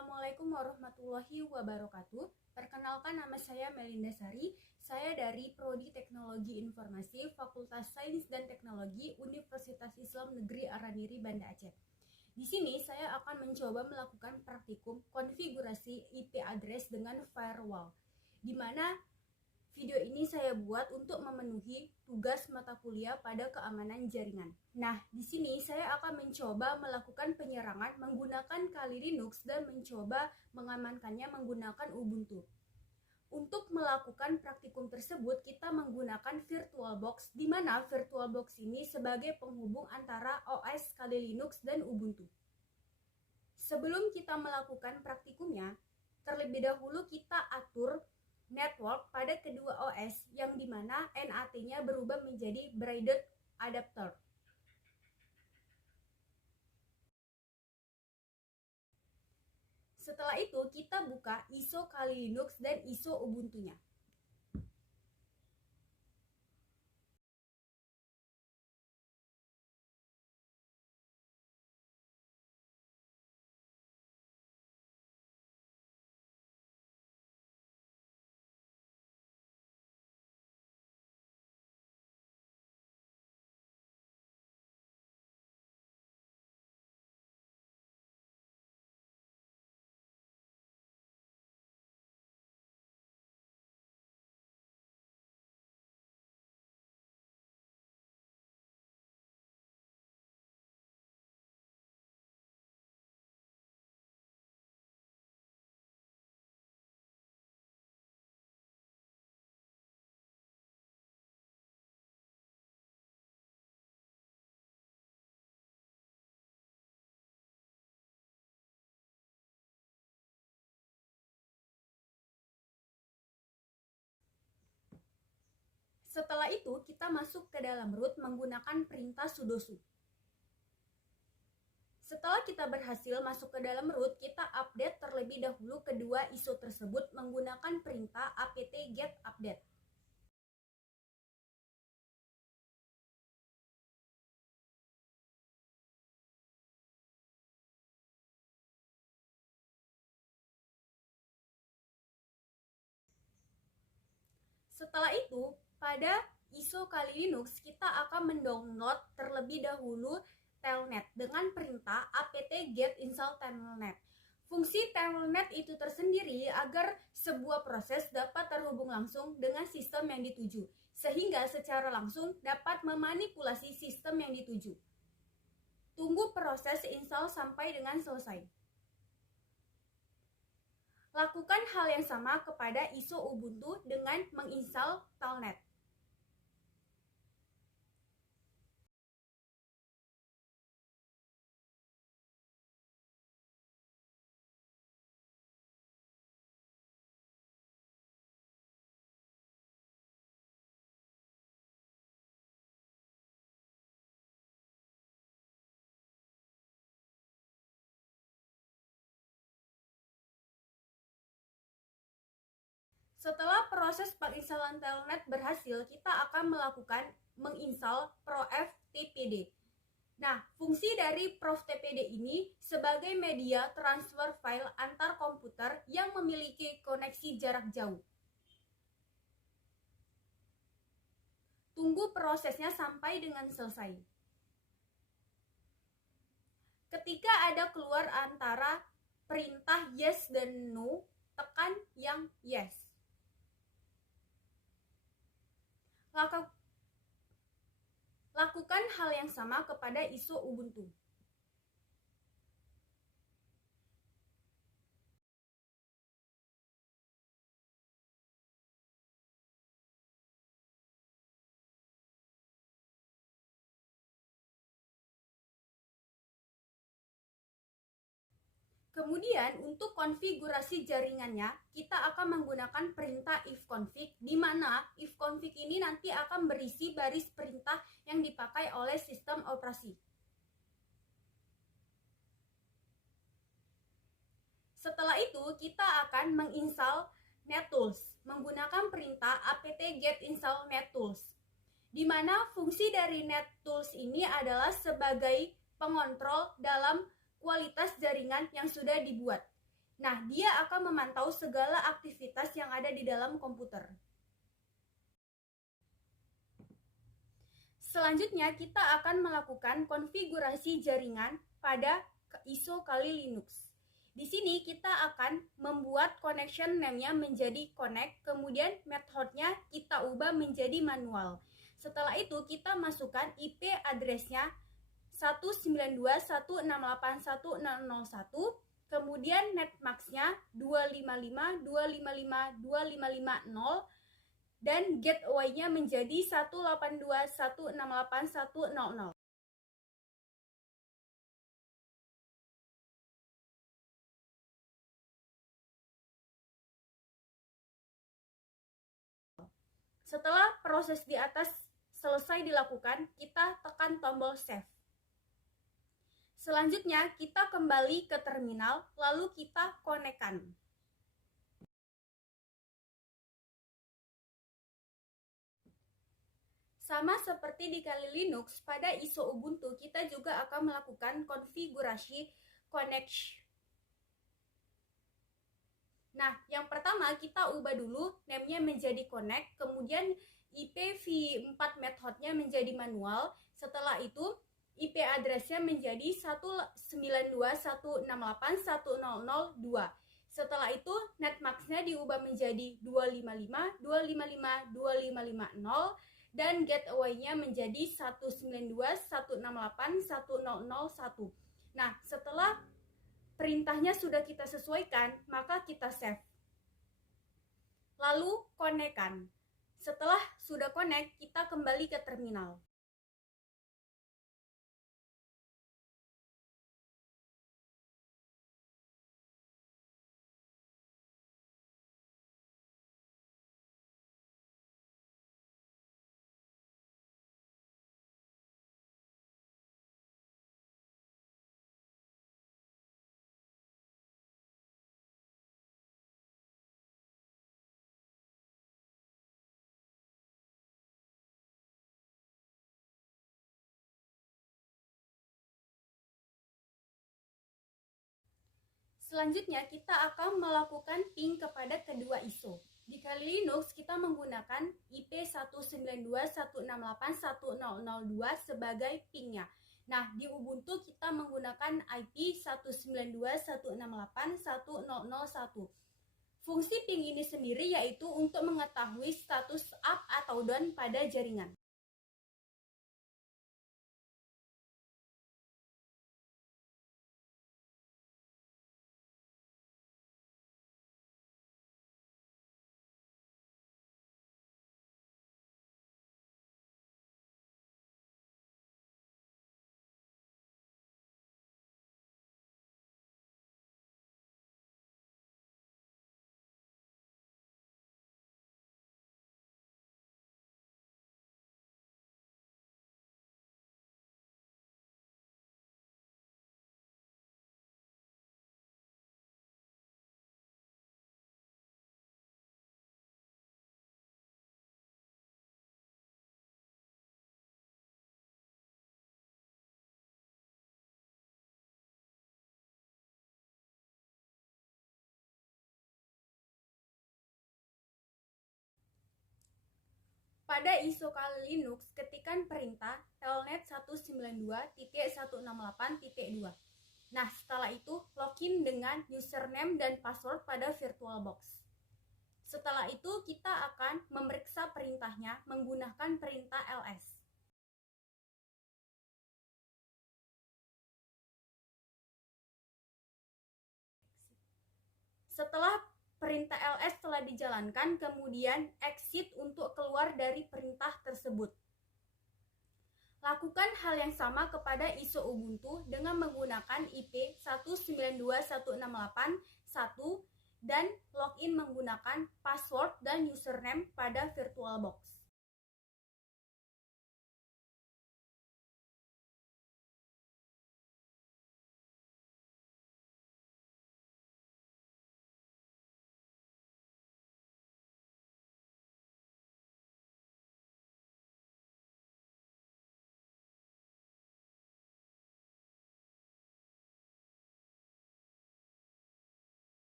Assalamualaikum warahmatullahi wabarakatuh. Perkenalkan, nama saya Melinda Sari. Saya dari Prodi Teknologi Informasi, Fakultas Sains dan Teknologi, Universitas Islam Negeri Araniri, Banda Aceh. Di sini saya akan mencoba melakukan praktikum konfigurasi IP address dengan firewall, di mana video ini saya buat untuk memenuhi tugas mata kuliah pada keamanan jaringan. Nah, di sini saya akan mencoba melakukan penyerangan menggunakan Kali Linux dan mencoba mengamankannya menggunakan Ubuntu. Untuk melakukan praktikum tersebut, kita menggunakan VirtualBox, di mana VirtualBox ini sebagai penghubung antara OS Kali Linux dan Ubuntu. Sebelum kita melakukan praktikumnya, terlebih dahulu kita atur network pada kedua OS, yang dimana NAT-nya berubah menjadi braided adapter. Setelah itu kita buka ISO Kali Linux dan ISO Ubuntu-nya. Setelah itu kita masuk ke dalam root menggunakan perintah sudo su. Setelah kita berhasil masuk ke dalam root, kita update terlebih dahulu kedua ISO tersebut menggunakan perintah apt-get update. Setelah itu, pada ISO Kali Linux kita akan mendownload terlebih dahulu telnet dengan perintah apt-get install telnet. Fungsi telnet itu tersendiri agar sebuah proses dapat terhubung langsung dengan sistem yang dituju, sehingga secara langsung dapat memanipulasi sistem yang dituju. Tunggu proses install sampai dengan selesai. Lakukan hal yang sama kepada ISO Ubuntu dengan menginstal telnet. Setelah proses penginstalan telnet berhasil, kita akan melakukan menginstal ProfTPD. Nah, fungsi dari ProfTPD ini sebagai media transfer file antar komputer yang memiliki koneksi jarak jauh. Tunggu prosesnya sampai dengan selesai. Ketika ada keluar antara perintah yes dan no, tekan yang yes. Lakukan hal yang sama kepada ISO Ubuntu. Kemudian untuk konfigurasi jaringannya, kita akan menggunakan perintah ifconfig, di mana ifconfig ini nanti akan berisi baris perintah yang dipakai oleh sistem operasi. Setelah itu, kita akan menginstal nettools menggunakan perintah apt-get install nettools, di mana fungsi dari nettools ini adalah sebagai pengontrol dalam kualitas jaringan yang sudah dibuat. Nah, dia akan memantau segala aktivitas yang ada di dalam komputer. Selanjutnya, kita akan melakukan konfigurasi jaringan pada ISO kali Linux. Di sini kita akan membuat connection name-nya menjadi connect, kemudian methodnya kita ubah menjadi manual. Setelah itu kita masukkan IP address-nya 192.168.1.0.1, kemudian netmask-nya 255.255.255.0, dan gateway-nya menjadi 182.168.1.0.0. Setelah proses di atas selesai dilakukan, kita tekan tombol save. Selanjutnya, kita kembali ke terminal, lalu kita konekkan. Sama seperti di kali Linux, pada ISO Ubuntu kita juga akan melakukan konfigurasi connection. Nah, yang pertama kita ubah dulu name-nya menjadi connect, kemudian IPv4 methodnya menjadi manual. Setelah itu IP address-nya menjadi 192.168.1.0.0.2. Setelah itu netmask-nya diubah menjadi 255.255.255.0 dan gateway-nya menjadi 192.168.1.0.1. Nah, setelah perintahnya sudah kita sesuaikan, maka kita save. Lalu konekkan. Setelah sudah connect, kita kembali ke terminal. Selanjutnya kita akan melakukan ping kepada kedua ISO. Di kali Linux kita menggunakan IP 192.168.1.0.0.2 sebagai pingnya. Nah, di Ubuntu kita menggunakan IP 192.168.1.0.0.1. Fungsi ping ini sendiri yaitu untuk mengetahui status up atau down pada jaringan. Pada ISO kali Linux, ketikkan perintah telnet 192.168.2. Nah, setelah itu login dengan username dan password pada VirtualBox. Setelah itu kita akan memeriksa perintahnya menggunakan perintah ls. Setelah perintah ls telah dijalankan, kemudian exit untuk keluar dari perintah tersebut. Lakukan hal yang sama kepada ISO Ubuntu dengan menggunakan IP 192.168.1 dan login menggunakan password dan username pada VirtualBox.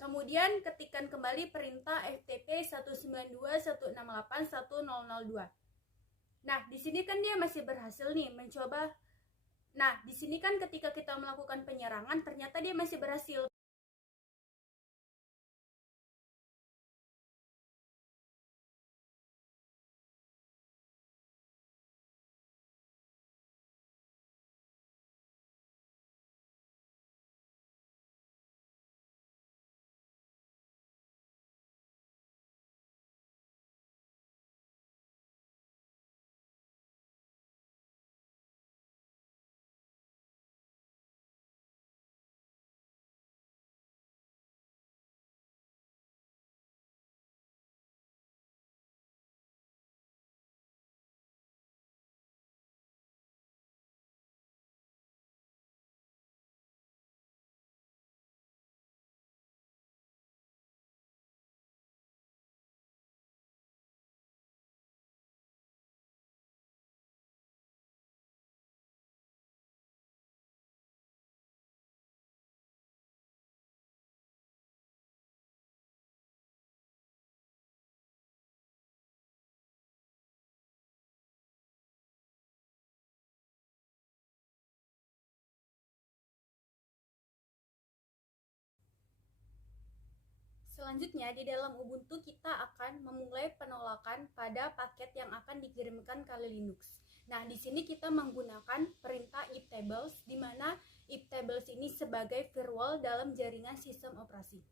Kemudian ketikkan kembali perintah FTP 192.168.1002. Nah, di sini kan dia masih berhasil nih mencoba. Nah, di sini kan ketika kita melakukan penyerangan ternyata dia masih berhasil. Selanjutnya, di dalam Ubuntu kita akan memulai penolakan pada paket yang akan dikirimkan ke Linux. Nah, di sini kita menggunakan perintah iftables, di mana iftables ini sebagai firewall dalam jaringan sistem operasi.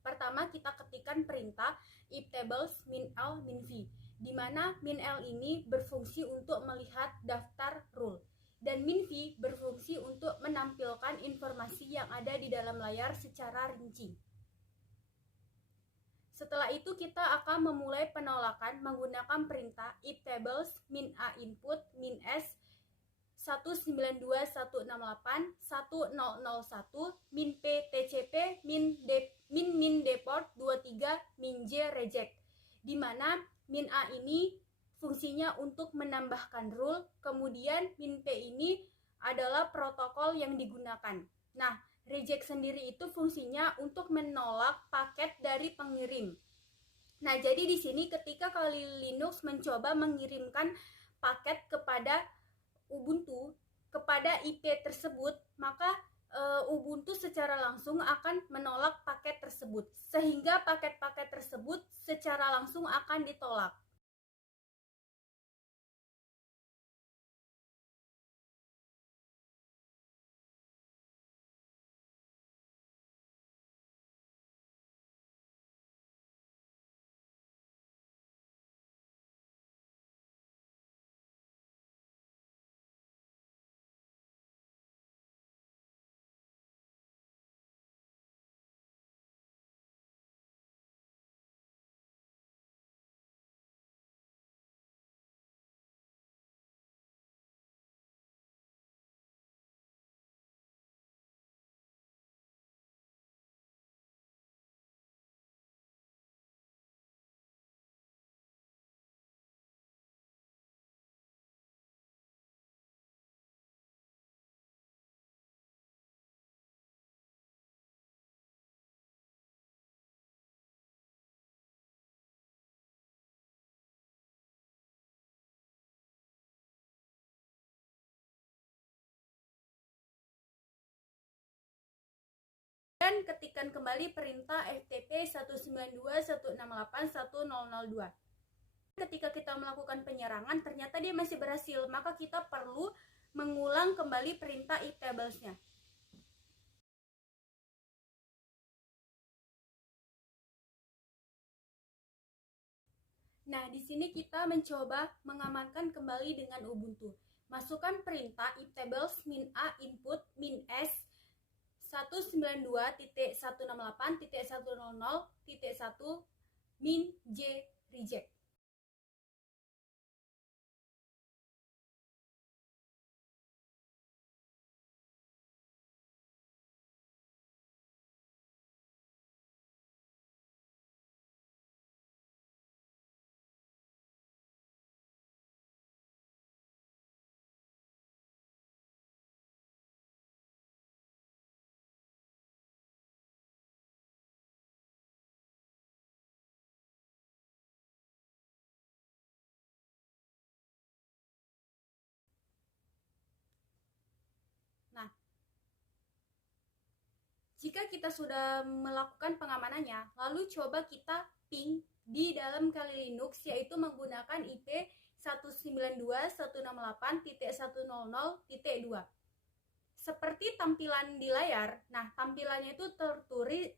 Pertama, kita ketikkan perintah iftables min-l min-v, di mana min-l ini berfungsi untuk melihat daftar rule dan min-v berfungsi untuk menampilkan informasi yang ada di dalam layar secara rinci. Setelah itu kita akan memulai penolakan menggunakan perintah iftables min a input min s 192.168.1001 min p tcp min deport 23 min j reject, di mana min a ini fungsinya untuk menambahkan rule, kemudian min p ini adalah protokol yang digunakan. Nah, reject sendiri itu fungsinya untuk menolak paket dari pengirim. Nah, jadi di sini ketika Kali Linux mencoba mengirimkan paket kepada Ubuntu kepada IP tersebut, maka Ubuntu secara langsung akan menolak paket tersebut, sehingga paket-paket tersebut secara langsung akan ditolak. Dan ketikkan kembali perintah FTP 192.168.1002. Ketika kita melakukan penyerangan ternyata dia masih berhasil, maka kita perlu mengulang kembali perintah iftablesnya. Nah, di sini kita mencoba mengamankan kembali dengan Ubuntu. Masukkan perintah iftables min a input min s 192.168.100.1 min j reject. Jika kita sudah melakukan pengamanannya, lalu coba kita ping di dalam kali Linux, yaitu menggunakan IP 192.168.100.2. Seperti tampilan di layar, nah tampilannya itu tertulis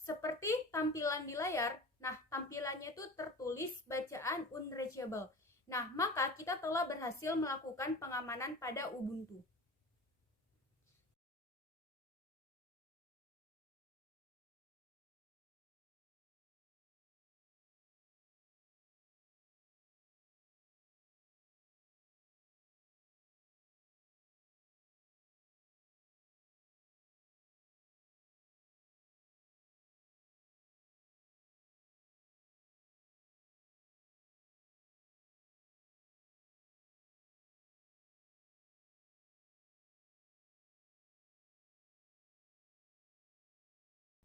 seperti tampilan di layar, nah tampilannya itu tertulis bacaan unreachable. Nah, maka kita telah berhasil melakukan pengamanan pada Ubuntu.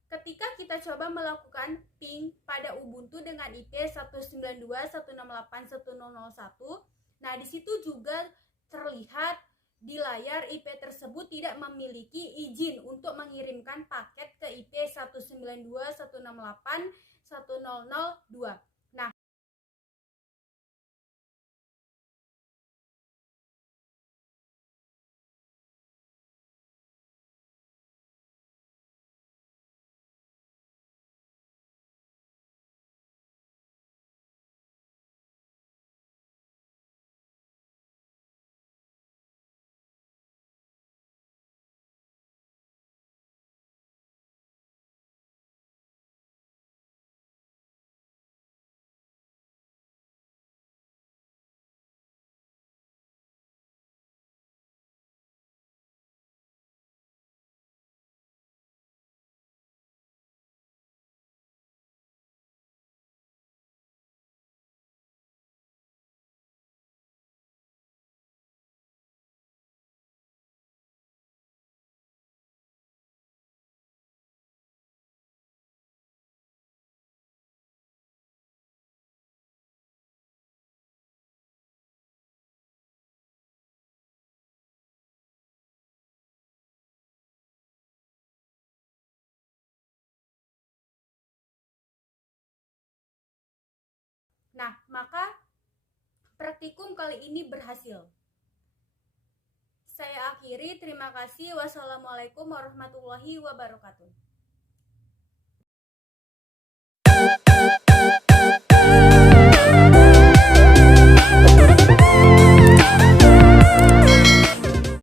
Ketika kita coba melakukan ping pada Ubuntu dengan IP 192.168.1.0.1, nah di situ juga terlihat di layar IP tersebut tidak memiliki izin untuk mengirimkan paket ke IP 192.168.1.0.2. Nah, maka praktikum kali ini berhasil. Saya akhiri, terima kasih. Wassalamualaikum warahmatullahi wabarakatuh.